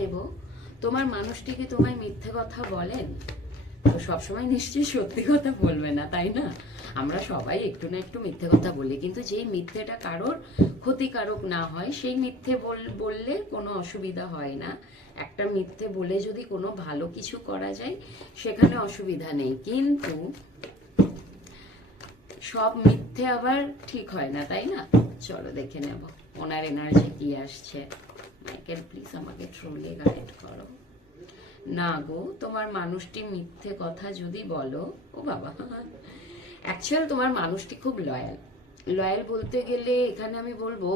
নেব। তোমার মানুষটি কি তোমায় মিথ্যে কথা বলেন? তো সবসময় নিশ্চয়ই সত্যি কথা বলবে না, তাই না? আমরা সবাই একটু না একটু মিথ্যে কথা বলি, কিন্তু যেই মিথ্যেটা কারোর ক্ষতিকারক না হয় সেই মিথ্যে বললে কোনো অসুবিধা হয় না। একটা মিথ্যে বলে যদি কোনো ভালো কিছু করা যায় সেখানে অসুবিধা নেই, কিন্তু সব মিথ্যে আবার ঠিক হয় না, তাই না? চলো দেখে নেব ওনার এনার্জি কি আসছে। মাইকেল প্লিজ আমাকে ট্রুলি গাইড করো। না গো, তোমার মানুষটি মিথ্যে কথা যদি বলো, ও বাবা, অ্যাকচুয়াল তোমার মানুষটি খুব লয়াল। লয়াল বলতে গেলে এখানে আমি বলবো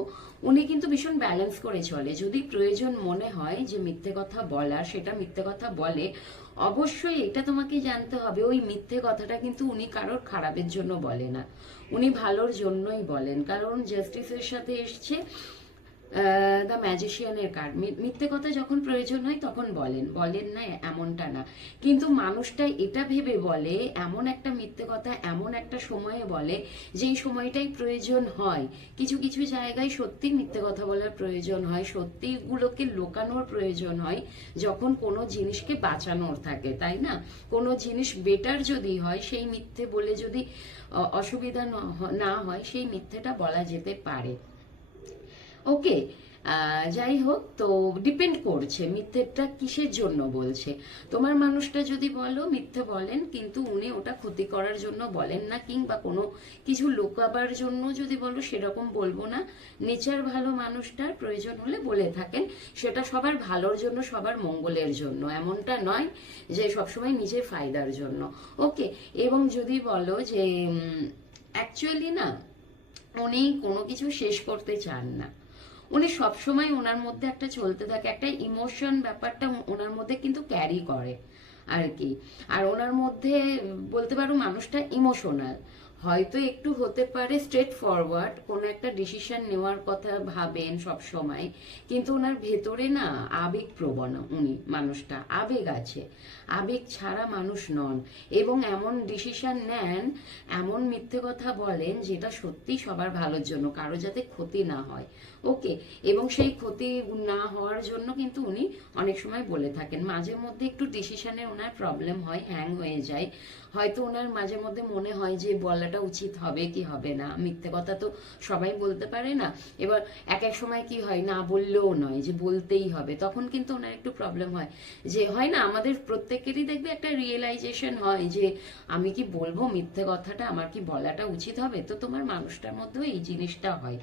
উনি কিন্তু ভীষণ ব্যালেন্স করে চলে। যদি প্রয়োজন মনে হয় যে মিথ্যে কথা বলার, সেটা মিথ্যে কথা বলে। অবশ্যই এটা তোমাকে জানতে হবে, ওই মিথ্যে কথাটা কিন্তু উনি কারোর খারাপের জন্য বলে না, উনি ভালোর জন্যই বলেন। কারণ জাস্টিসের সাথে এসছে দ্য ম্যাজিশিয়ানের কার্ড। মিথ্যে কথা যখন প্রয়োজন হয় তখন বলেন, বলেন না এমনটা না, কিন্তু মানুষটা এটা ভেবে বলে, এমন একটা মিথ্যে কথা এমন একটা সময়ে বলে যেই সময়টাই প্রয়োজন হয়। কিছু কিছু জায়গায় সত্যি মিথ্যে কথা বলার প্রয়োজন হয়, সত্যিগুলোকে লুকানোর প্রয়োজন হয় যখন কোনো জিনিসকে বাঁচানোর থাকে, তাই না? কোনো জিনিস বেটার যদি হয়, সেই মিথ্যে বলে যদি অসুবিধা না হয়, সেই মিথ্যেটা বলা যেতে পারে। ওকে, যাই হোক, তো ডিপেন্ড করছে মিথ্যেটা কিসের জন্য বলছে। তোমার মানুষটা যদি বলো মিথ্যে বলেন, কিন্তু উনি ওটা ক্ষতি করার জন্য বলেন না, কিংবা কোনো কিছু লুকাবার জন্য যদি বলো, সেরকম বলবো না। নেচার ভালো মানুষটার, প্রয়োজন হলে বলে থাকেন, সেটা সবার ভালোর জন্য, সবার মঙ্গলের জন্য, এমনটা নয় যে সবসময় নিজের ফায়দার জন্য। ওকে, এবং যদি বলো যে অ্যাকচুয়ালি না, উনি কোনো কিছু শেষ করতে চান না, উনি সবসময় ওনার মধ্যে একটা চলতে থাকে, একটা ইমোশন ব্যাপারটা ওনার মধ্যে কিন্তু ক্যারি করে আর কি। আর ওনার মধ্যে বলতে পারো মানুষটা ইমোশনাল, হয়তো একটু হতে পারে স্ট্রেট ফরওয়ার্ড, কোনো একটা ডিসিশন নেওয়ার কথা ভাবেন সব সময়, কিন্তু ওনার ভেতরে না আবেগ প্রবণ, উনি মানুষটা আবেগ আছে, আবেগ ছাড়া মানুষ নন। এবং এমন ডিসিশন নেন, এমন মিথ্যে কথা বলেন যেটা সত্যি সবার ভালোর জন্য, কারো যাতে ক্ষতি না হয়। ওকে, এবং সেই ক্ষতি না হওয়ার জন্য কিন্তু উনি অনেক সময় বলে থাকেন। মাঝে মধ্যে একটু ডিসিশনে ওনার প্রবলেম হয়, হ্যাং হয়ে যায়, হয়তো ওনার মাঝে মধ্যে মনে হয় যে বলাটা উচিত হবে কি হবে না, মিথ্যে কথা তো সবাই বলতে পারে না। এবার এক এক সময় কি হয়, না বললেও নয়, যে বলতেই হবে, তখন কিন্তু ওনার একটু প্রবলেম হয়। যে হয় না, আমাদের প্রত্যেকেরই দেখবে একটা রিয়েলাইজেশন হয় যে আমি কি বলবো মিথ্যে কথাটা, আমার কি বলাটা উচিত হবে। তো তোমার মানুষটার মধ্যেও এই জিনিসটা হয়।